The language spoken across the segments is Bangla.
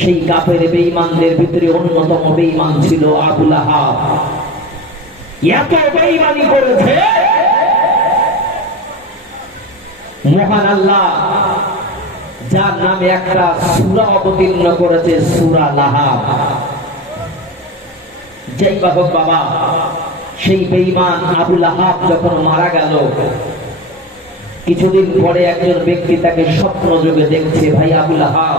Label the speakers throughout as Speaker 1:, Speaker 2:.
Speaker 1: সেই কাফের বেঈমানদের ভিতরে অন্যতম বেঈমান ছিল আবুল আহাব এত বেঈমানি করেছে। মহান আল্লাহ, যার নামে একটা সূরা অবতীর্ণ করেছে সূরা লাহাব। যেই বাহক বাবা, সেই বেঈমান আবুল আহাব যখন মারা গেল, কিছুদিন পরে একজন ব্যক্তি তাকে স্বপ্ন যোগে দেখছে, ভাই আবুল আহাব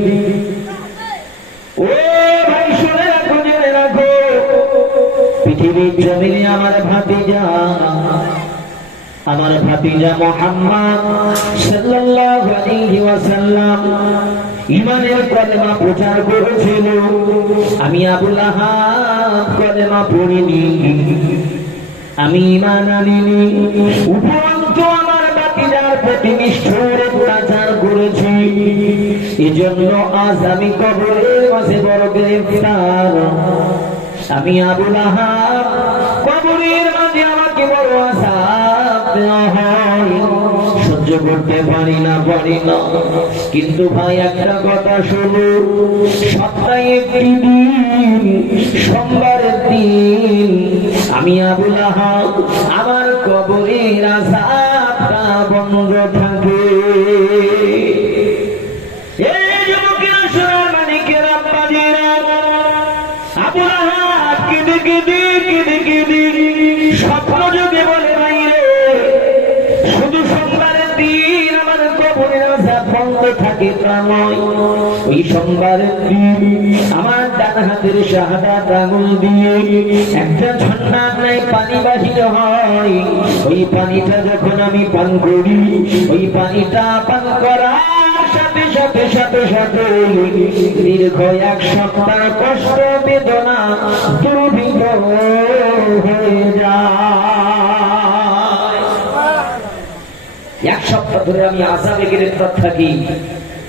Speaker 2: আমার ভাতিজা। আমার ভাতিজা মোহাম্মদ সাল্লাল্লাহু আলাইহি ওয়াসাল্লাম ইমানের কলেমা প্রচার করেছিল। আমি আবুল আহাব কলেমা পড়িনি। আমি ইমান আনিনি। উপরন্তু আমার বাতিজার প্রতি নিষ্ঠুর অত্যাচার করেছি। এজন্য আজ আমি কবরের মাঝে বড় গ্রেফতার। আমি আবুল সহ্য করতে পারি না পারি না। কিন্তু ভাই, একটা কথা শোনো, সপ্তাহে দিন, সোমবারের দিন আমি আবুল আমার কবরের আসাবটা বন্ধ থাকে। একটা নাই হয়। পানিটা যখন আমি পান করি ওই পানিটা পান করার সাথে সাথে সাথে দীর্ঘ এক সপ্তাহ কষ্ট বেদনা দুর্ভিত হয়ে যায়।
Speaker 1: এক সপ্তাহ ধরে আমি গ্রেফতার থাকি,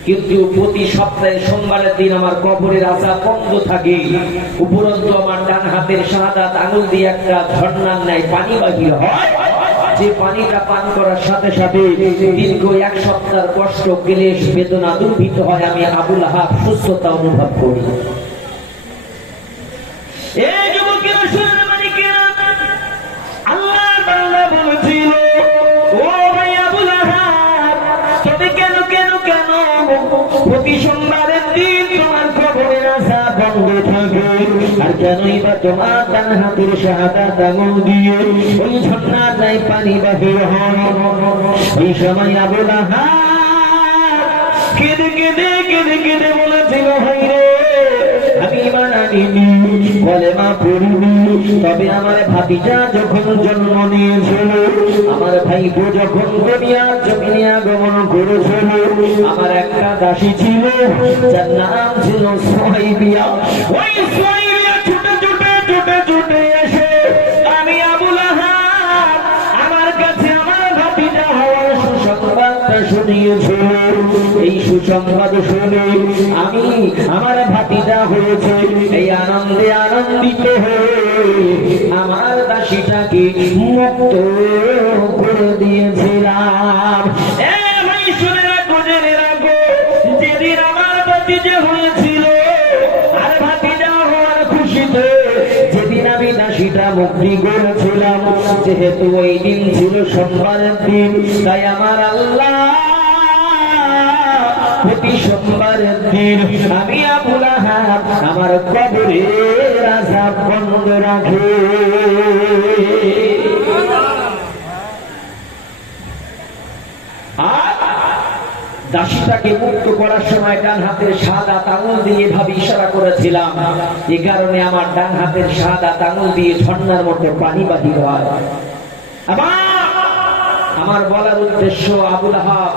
Speaker 1: কিন্তু প্রতি সপ্তাহে সোমবারের দিন আমার কবরের আশা বন্ধ থাকে। উপরন্তু আমার ডান হাতের সাদা আঙুল দিয়ে একটা ঝর্ণার ন্যায় পানি বাহির হয়। যে পানিটা পান করার সাথে সাথে দীর্ঘ এক সপ্তাহ কষ্ট, ক্লেশ, বেদনা দুর্ভিত হয়, আমি আবুল আহাব সুস্থতা অনুভব করি।
Speaker 2: সোমবারের দিন তোমার কবরের আশা বন্ধ কেনই বা তোমার ডান হাতের শাহাদাত আঙুল দিয়ে ওই ঝর্ণার নাই পানি বাহির হয় ওই সময় আবুল আহাব কেঁদে কেঁদে কেঁদে কেঁদে বলেছিল ভাই রে আমি মানানিনি কলেমা পড়িনি তবে আমার ভাতিজা যখন জন্ম নিয়েছিল আমার ভাইপো যখন দুনিয়া জমিনে আগমন করেছিল আমার একটা দাসী ছিল, যার নাম ছিল সোহাইবিয়া। ওই সোহাইবিয়া এই সুসংবাদ শুনে আমি, আমার ভাতিজা হয়েছে। এই আনন্দে আনন্দিত আমার মুক্ত করে যেহেতু ওই দিন ছিল সোমবারের দিন, তাই আমার আল্লাহ প্রতি সোমবারের দিন আমি আবুল আমার কবরে রাজা বন্ধ রাখে
Speaker 1: দাসটাকে মুক্ত করার সময় ডান হাতের সাদা আঙুল দিয়ে ভাবে ইশারা করেছিলাম। এ কারণে আমার ডান হাতের সাদা আঙুল দিয়ে ঝর্ণার মতো পানি বাহির হয়। আমার বলার উদ্দেশ্য আবুল আহাব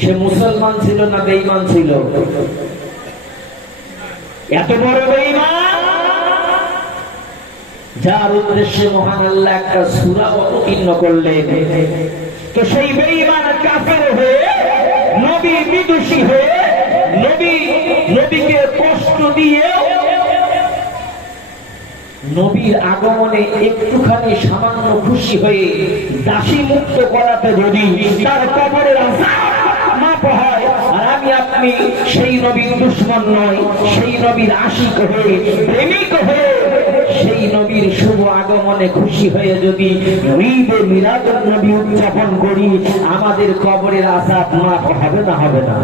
Speaker 1: সে মুসলমান ছিল না বেঈমান ছিল?
Speaker 2: এত বড় বেঈমান?
Speaker 1: যার উদ্দেশ্যে মহান আল্লাহ একটা সূরা অবতীর্ণ করলেন।
Speaker 2: তো সেই বেঈমান কাফের হয়ে, নবী বিদুষী হয়ে, নবী, নবীকে কষ্ট দিয়ে
Speaker 1: নবীর আগমনে একটুখানি সামান্য খুশি হয়ে দাসী মুক্ত করাতে যদি
Speaker 2: তার কবরের আযাব মাপ হয়,
Speaker 1: আর আমি আপনি সেই নবীর দুশ্মন নয় সেই নবীর আশিক হয়ে, প্রেমিক হয়ে, সেই নবীর শুভ আগমনে খুশি হয়ে যদি ঈদে মিলাদুন নবী উদযাপন করি, আমাদের কবরের আসাদ মাফ হবে না হবে না।